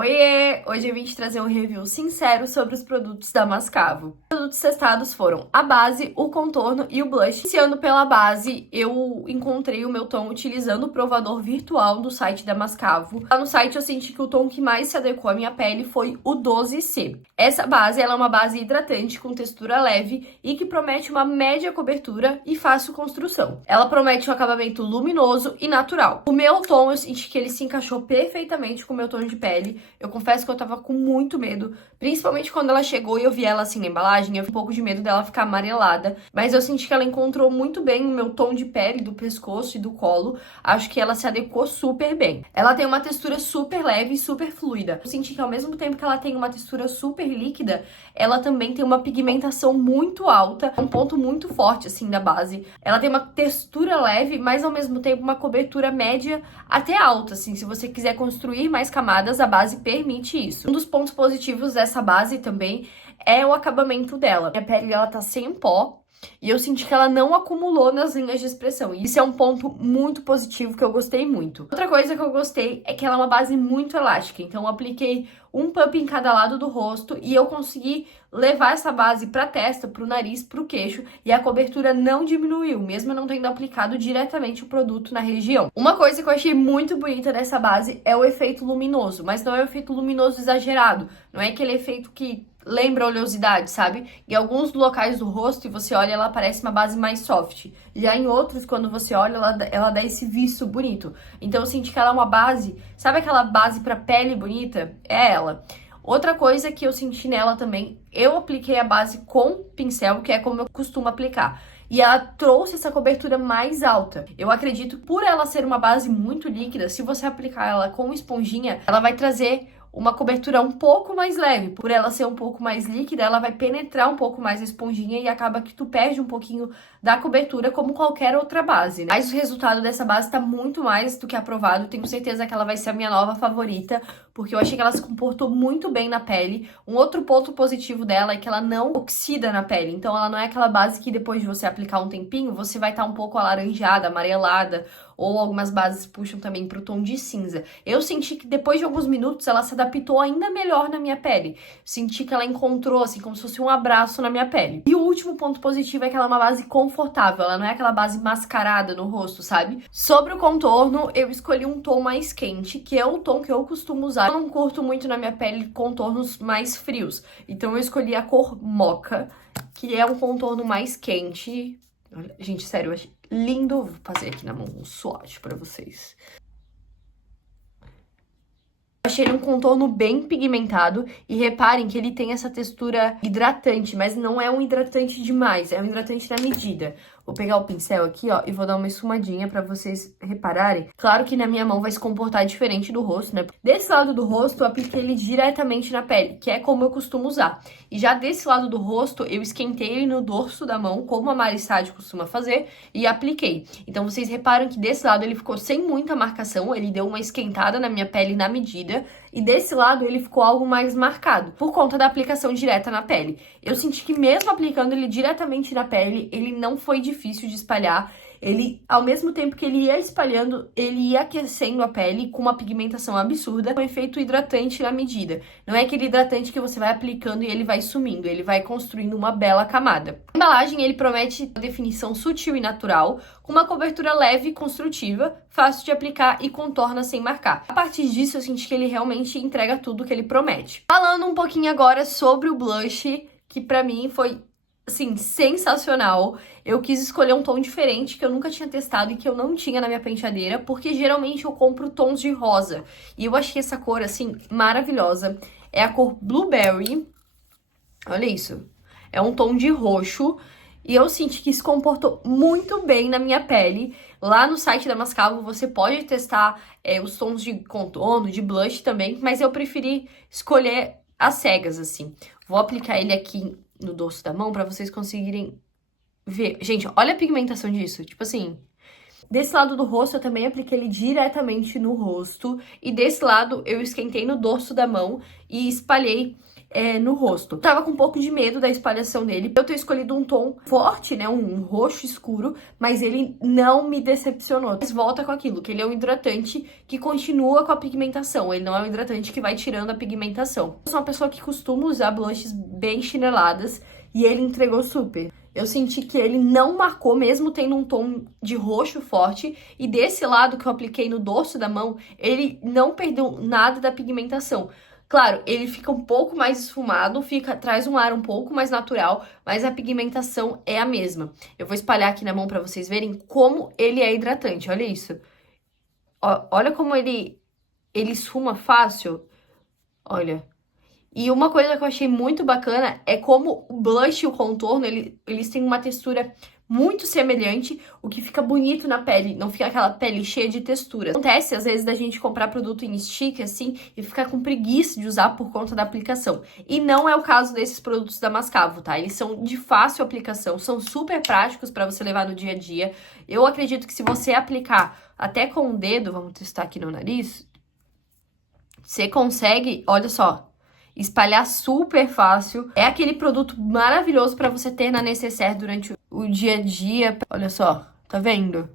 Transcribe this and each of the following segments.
Oiê! Hoje eu vim te trazer um review sincero sobre os produtos da Mascavo. Os produtos testados foram a base, o contorno e o blush. Iniciando pela base, eu encontrei o meu tom utilizando o provador virtual do site da Mascavo. Lá no site eu senti que o tom que mais se adequou à minha pele foi o 12C. Essa base ela é uma base hidratante com textura leve e que promete uma média cobertura e fácil construção. Ela promete um acabamento luminoso e natural. O meu tom eu senti que ele se encaixou perfeitamente com o meu tom de pele. Eu confesso que eu tava com muito medo, principalmente quando ela chegou e eu vi ela assim na embalagem, eu fiquei um pouco de medo dela ficar amarelada, mas eu senti que ela encontrou muito bem o meu tom de pele do pescoço e do colo. Acho que ela se adequou super bem. Ela tem uma textura super leve e super fluida. Eu senti que ao mesmo tempo que ela tem uma textura super líquida, ela também tem uma pigmentação muito alta, um ponto muito forte assim da base. Ela tem uma textura leve, mas ao mesmo tempo uma cobertura média até alta, assim. Se você quiser construir mais camadas, a base permite isso. Um dos pontos positivos dessa base também é o acabamento dela. Minha pele ela tá sem pó. E eu senti que ela não acumulou nas linhas de expressão. E isso é um ponto muito positivo que eu gostei muito. Outra coisa que eu gostei é que ela é uma base muito elástica. Então eu apliquei um pump em cada lado do rosto e eu consegui levar essa base pra testa, pro nariz, pro queixo. E a cobertura não diminuiu, mesmo eu não tendo aplicado diretamente o produto na região. Uma coisa que eu achei muito bonita dessa base é o efeito luminoso. Mas não é o efeito luminoso exagerado. Não é aquele efeito que lembra a oleosidade, sabe? Em alguns locais do rosto, e você olha, ela parece uma base mais soft. Já em outros, quando você olha, ela dá esse viço bonito. Então eu senti que ela é uma base, sabe aquela base pra pele bonita? É ela. Outra coisa que eu senti nela também, eu apliquei a base com pincel, que é como eu costumo aplicar. E ela trouxe essa cobertura mais alta. Eu acredito, por ela ser uma base muito líquida, se você aplicar ela com esponjinha, ela vai trazer uma cobertura um pouco mais leve. Por ela ser um pouco mais líquida, ela vai penetrar um pouco mais a esponjinha e acaba que tu perde um pouquinho da cobertura como qualquer outra base, né? Mas o resultado dessa base tá muito mais do que aprovado. Tenho certeza que ela vai ser a minha nova favorita, porque eu achei que ela se comportou muito bem na pele. Um outro ponto positivo dela é que ela não oxida na pele. Então ela não é aquela base que depois de você aplicar um tempinho, você vai estar um pouco alaranjada, amarelada, ou algumas bases puxam também pro tom de cinza. Eu senti que depois de alguns minutos ela se adaptou ainda melhor na minha pele. Senti que ela encontrou, assim, como se fosse um abraço na minha pele. E o último ponto positivo é que ela é uma base confortável. Ela não é aquela base mascarada no rosto, sabe? Sobre o contorno, eu escolhi um tom mais quente, que é o tom que eu costumo usar. Eu não curto muito na minha pele contornos mais frios. Então eu escolhi a cor Mocha, que é um contorno mais quente. Olha, gente, sério, eu achei lindo. Vou fazer aqui na mão um swatch pra vocês. Achei ele um contorno bem pigmentado e reparem que ele tem essa textura hidratante, mas não é um hidratante demais, é um hidratante na medida. Vou pegar o pincel aqui, ó, e vou dar uma esfumadinha pra vocês repararem. Claro que na minha mão vai se comportar diferente do rosto, né? Desse lado do rosto, eu apliquei ele diretamente na pele, que é como eu costumo usar. E já desse lado do rosto, eu esquentei ele no dorso da mão, como a Mari Sade costuma fazer, e apliquei. Então vocês reparam que desse lado ele ficou sem muita marcação, ele deu uma esquentada na minha pele na medida, e desse lado ele ficou algo mais marcado, por conta da aplicação direta na pele. Eu senti que mesmo aplicando ele diretamente na pele, ele não foi difícil de espalhar. Ele, ao mesmo tempo que ele ia espalhando, ele ia aquecendo a pele com uma pigmentação absurda, com efeito hidratante na medida. Não é aquele hidratante que você vai aplicando e ele vai sumindo, ele vai construindo uma bela camada. A embalagem, ele promete uma definição sutil e natural, com uma cobertura leve e construtiva, fácil de aplicar e contorna sem marcar. A partir disso, eu senti que ele realmente entrega tudo que ele promete. Falando um pouquinho agora sobre o blush, que pra mim foi, assim, sensacional. Eu quis escolher um tom diferente que eu nunca tinha testado e que eu não tinha na minha penteadeira, porque geralmente eu compro tons de rosa. E eu achei essa cor, assim, maravilhosa. É a cor Blueberry. Olha isso. É um tom de roxo. E eu senti que se comportou muito bem na minha pele. Lá no site da Mascavo você pode testar os tons de contorno, de blush também, mas eu preferi escolher às cegas, assim. Vou aplicar ele aqui no dorso da mão pra vocês conseguirem ver. Gente, olha a pigmentação disso. Tipo assim, desse lado do rosto eu também apliquei ele diretamente no rosto. E desse lado eu esquentei no dorso da mão e espalhei no rosto. Eu tava com um pouco de medo da espalhação dele. Eu tenho escolhido um tom forte, né, um roxo escuro, mas ele não me decepcionou. Mas volta com aquilo, que ele é um hidratante que continua com a pigmentação. Ele não é um hidratante que vai tirando a pigmentação. Eu sou uma pessoa que costuma usar blushes bem chineladas e ele entregou super. Eu senti que ele não marcou, mesmo tendo um tom de roxo forte. E desse lado que eu apliquei no dorso da mão, ele não perdeu nada da pigmentação. Claro, ele fica um pouco mais esfumado, traz um ar um pouco mais natural, mas a pigmentação é a mesma. Eu vou espalhar aqui na mão pra vocês verem como ele é hidratante, olha isso. Olha como ele esfuma fácil, olha. E uma coisa que eu achei muito bacana é como o blush e o contorno, eles têm uma textura muito semelhante, o que fica bonito na pele, não fica aquela pele cheia de textura. Acontece, às vezes, da gente comprar produto em stick, assim, e ficar com preguiça de usar por conta da aplicação. E não é o caso desses produtos da Mascavo, tá? Eles são de fácil aplicação, são super práticos pra você levar no dia a dia. Eu acredito que se você aplicar até com o dedo, vamos testar aqui no nariz, você consegue, olha só, espalhar super fácil. É aquele produto maravilhoso pra você ter na necessaire durante o dia a dia. Olha só, tá vendo?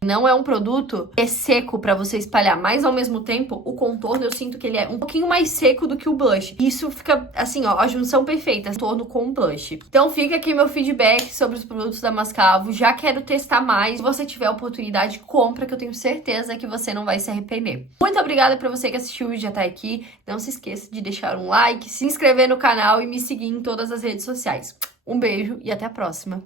Não é um produto que é seco pra você espalhar, mas ao mesmo tempo, o contorno eu sinto que ele é um pouquinho mais seco do que o blush. Isso fica, assim, ó, a junção perfeita, contorno com blush. Então fica aqui meu feedback sobre os produtos da Mascavo. Já quero testar mais. Se você tiver oportunidade, compra, que eu tenho certeza que você não vai se arrepender. Muito obrigada pra você que assistiu o vídeo até aqui. Não se esqueça de deixar um like, se inscrever no canal e me seguir em todas as redes sociais. Um beijo e até a próxima.